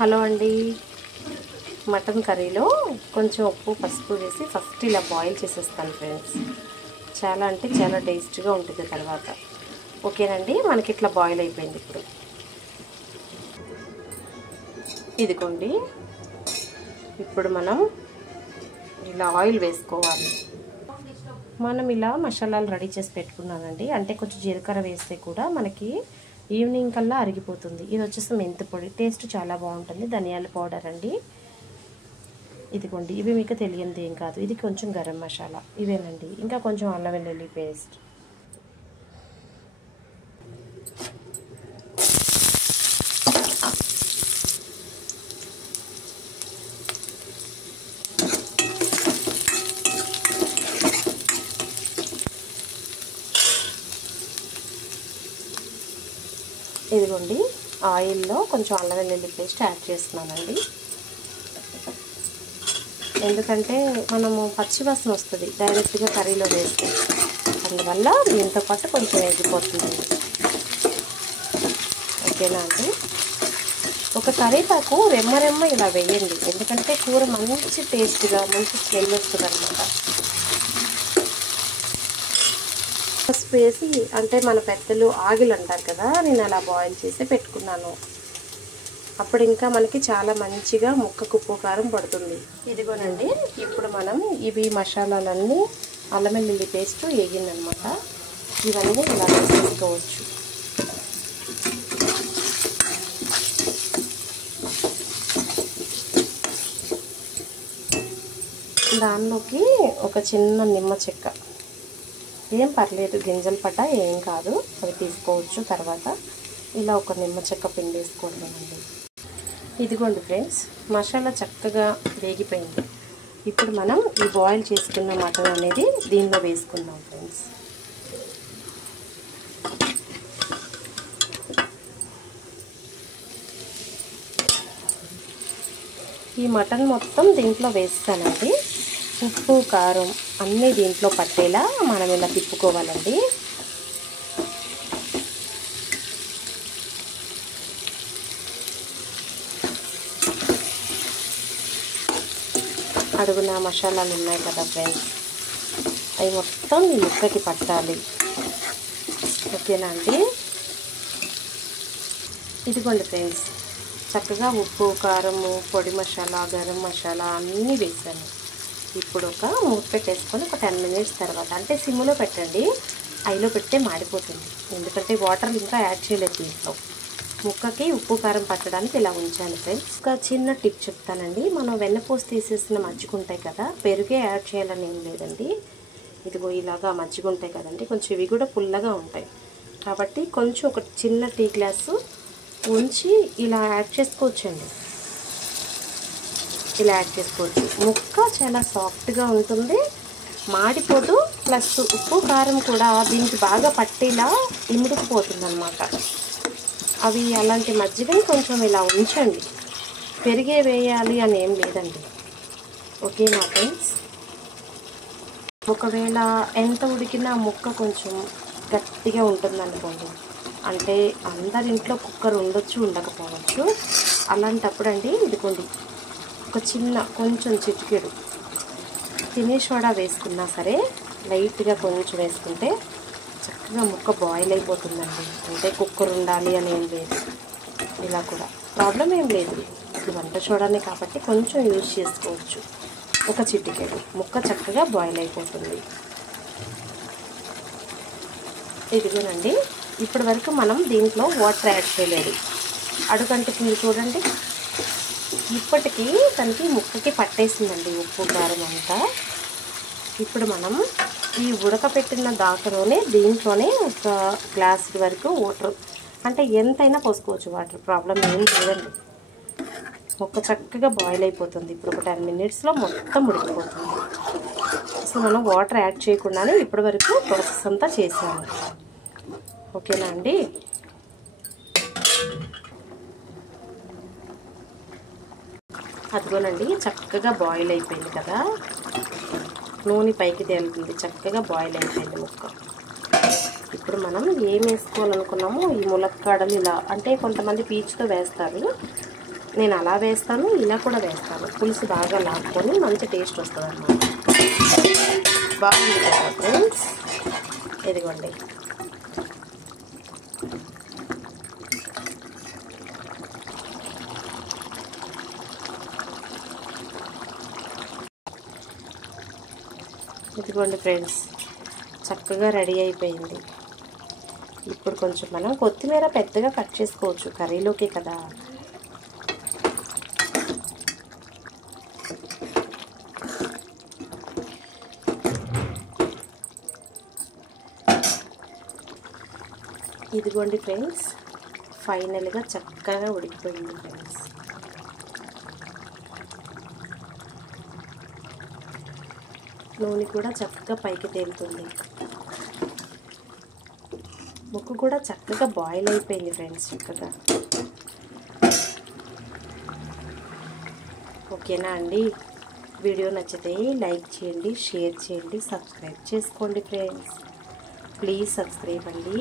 Hello అండి. Mutton కర్రీలో కొంచెం ఉప్పు పసుపు వేసి ఫస్ట్ ఇలా బాయిల్ చేసేస్తాను ఫ్రెండ్స్. చాలా అంటే చాలా టేస్ట్గా ఉంటుంది తర్వాత. ఓకేనండి, మనకి ఇట్లా బాయిల్ అయిపోయింది. ఇప్పుడు ఇదిగోండి, ఇప్పుడు మనం ఇలా ఆయిల్ వేసుకోవాలి. మనం ఇలా మసాలాలు రెడీ చేసి పెట్టుకున్నానండి. అంటే కొంచెం జీలకర్ర వేస్తే కూడా మనకి ఈవినింగ్ కల్లా అరిగిపోతుంది. ఇది వచ్చేసి మెంతి పొడి, టేస్ట్ చాలా బాగుంటుంది. ధనియాల పౌడర్ అండి. ఇదిగోండి, ఇవి మీకు తెలియంది ఏం కాదు. ఇది కొంచెం గరం మసాలా, ఇవేనండి. ఇంకా కొంచెం అల్లం వెల్లుల్లి పేస్ట్. ఇదిగోండి, ఆయిల్లో కొంచెం అల్లం వెల్లుల్లి పేస్ట్ యాడ్ చేస్తున్నానండి. ఎందుకంటే మనము పచ్చివాసన వస్తుంది డైరెక్ట్గా కర్రీలో వేస్తే, అందువల్ల దీంతో పాటు కొంచెం వేగిపోతుంది. ఓకేనా అండి. ఒక కరివేపాకు రెమ్మ ఇలా వేయండి, ఎందుకంటే కూర మంచి టేస్ట్గా మంచి స్మెల్ వస్తుంది అనమాట. పసుపు వేసి, అంటే మన పెద్దలు ఆగిలు అంటారు కదా, నేను అలా బాయిల్ చేసి పెట్టుకున్నాను. అప్పుడు ఇంకా మనకి చాలా మంచిగా ముక్కకు ఉప్పు కారం పడుతుంది. ఇదిగోనండి, ఇప్పుడు మనం ఇవి మసాలాలన్నీ అల్లం వెల్లుల్లి పేస్ట్ వేగిందనమాట. ఇవన్నీ ఇలా వేసుకోవచ్చు. దానిలోకి ఒక చిన్న నిమ్మ చెక్క, ఏం పర్లేదు, గింజలు పడ్డా ఏం కాదు, అవి తీసుకోవచ్చు తర్వాత. ఇలా ఒక నిమ్మ చెక్క పిండి వేసుకోవడమేనండి. ఇదిగోండి ఫ్రెండ్స్, మసాలా చక్కగా వేగిపోయింది. ఇప్పుడు మనం ఈ బాయిల్ చేసుకున్న మటన్ అనేది దీనిలో వేసుకుందాం ఫ్రెండ్స్. ఈ మటన్ మొత్తం దీంట్లో వేస్తానండి. ఉప్పు కారం అన్నీ దీంట్లో పట్టేలా మనం ఇలా తిప్పుకోవాలండి. అడుగున మసాలాలు ఉన్నాయి కదా ఫ్రెండ్స్, అవి మొత్తం ఈ ముక్కకి పట్టాలి. ఓకేనా అండి. ఇదిగోండి ఫ్రెండ్స్, చక్కగా ఉప్పు కారము పొడి మసాలా గరం మసాలా అన్నీ వేసాను. ఇప్పుడు ఒక మూత పెట్టేసుకొని ఒక 10 మినిట్స్ తర్వాత, అంటే సిమ్లో పెట్టండి, ఐలో పెడితే మాడిపోతుంది. ఎందుకంటే వాటర్ ఇంకా యాడ్ చేయలేదు దీంట్లో. ముక్కకి ఉప్పు కారం పట్టడానికి ఇలా ఉంచాను ఫ్రెండ్స్. ఒక చిన్న టిప్ చెప్తానండి. మనం వెన్నపూస తీసేసిన మజ్జిగ ఉంటాయి కదా, పెరుగే యాడ్ చేయాలని ఏం లేదండి. ఇదిగో ఇలాగా మజ్జిగ ఉంటాయి కదండి, కొంచెం ఇవి కూడా పుల్లగా ఉంటాయి కాబట్టి కొంచెం ఒక చిన్న టీ గ్లాసు ఉంచి ఇలా యాడ్ చేసుకోవచ్చండి. ఇలా యాడ్ చేసుకోవచ్చు. ముక్క చాలా సాఫ్ట్గా ఉంటుంది, మాడిపోదు. ప్లస్ ఉప్పు కారం కూడా దీనికి బాగా పట్టేలా ఇమిడిపోతుంది అన్నమాట. అవి అలాంటి మజ్జిగని కొంచెం ఇలా ఉంచండి, పెరిగే వేయాలి అని ఏం లేదండి. ఓకేనా ఫ్రెండ్స్. ఒకవేళ ఎంత ఉడికినా ముక్క కొంచెం గట్టిగా ఉంటుందనుకోండి, అంటే అందరింట్లో కుక్కర్ ఉండొచ్చు ఉండకపోవచ్చు, అలాంటప్పుడు అండి ఇదిగోండి ఒక చిన్న కొంచెం చిటికెడు తినే సోడా వేసుకున్నా సరే, లైట్గా కొంచెం వేసుకుంటే చక్కగా ముక్క బాయిల్ అయిపోతుందండి. అంటే కుక్కర్ ఉండాలి అని ఏం లేదు, ఇలా కూడా ప్రాబ్లం ఏం లేదు. ఇది వంట సోడానే కాబట్టి కొంచెం యూజ్ చేసుకోవచ్చు. ఒక చిటికెడు ముక్క చక్కగా బాయిల్ అయిపోతుంది. ఇదిగోనండి, ఇప్పటి వరకు మనం దీంట్లో వాటర్ యాడ్ చేయలేదు. అడుగంటుకుంది చూడండి. ఇప్పటికీ తనకి ముక్కకి పట్టేసిందండి ఉప్పు కారం అంతా. ఇప్పుడు మనం ఈ ఉడకపెట్టిన దాకలోనే దీంట్లోనే ఒక గ్లాస్ వరకు వాటర్, అంటే ఎంతైనా పోసుకోవచ్చు వాటర్, ప్రాబ్లం ఏం లేదండి. ముక్క చక్కగా బాయిల్ అయిపోతుంది. ఇప్పుడు ఒక 10 మినిట్స్లో మొత్తం ఉడికిపోతుంది. సో మనం వాటర్ యాడ్ చేయకుండానే ఇప్పటి వరకు ప్రాసెస్ అంతా చేసాము. ఓకేనా అండి. అదిగోనండి, చక్కగా బాయిల్ అయిపోయింది కదా, నూనె పైకి తేలుతుంది, చక్కగా బాయిల్ అయిపోయింది ముక్క. ఇప్పుడు మనం ఏం వేసుకోవాలనుకున్నామో ఈ ములక్కాడలు ఇలా, అంటే కొంతమంది పీచుతో వేస్తారు, నేను అలా వేస్తాను, ఇలా కూడా వేస్తాను. పులుసు బాగా లాక్కొని మంచి టేస్ట్ వస్తుంది అన్నమాట. బాగుంది కదా ఫ్రెండ్స్. ఇదిగోండి. ఇదిగోండి ఫ్రెండ్స్, చక్కగా రెడీ అయిపోయింది. ఇప్పుడు కొంచెం మనం కొత్తిమీర పెద్దగా కట్ చేసుకోవచ్చు, కర్రీలోకి కదా. ఇదిగోండి ఫ్రెండ్స్, ఫైనల్గా చక్కగా ఉడికిపోయింది ఫ్రెండ్స్. నూనె కూడా చక్కగా పైకి తేలుతుంది. ముక్కు కూడా చక్కగా బాయిల్ అయిపోయింది ఫ్రెండ్స్, చక్కగా. ఓకేనా అండి? వీడియో నచ్చితే లైక్ చేయండి, షేర్ చేయండి, సబ్స్క్రైబ్ చేసుకోండి ఫ్రెండ్స్. ప్లీజ్ సబ్స్క్రైబ్ అండి.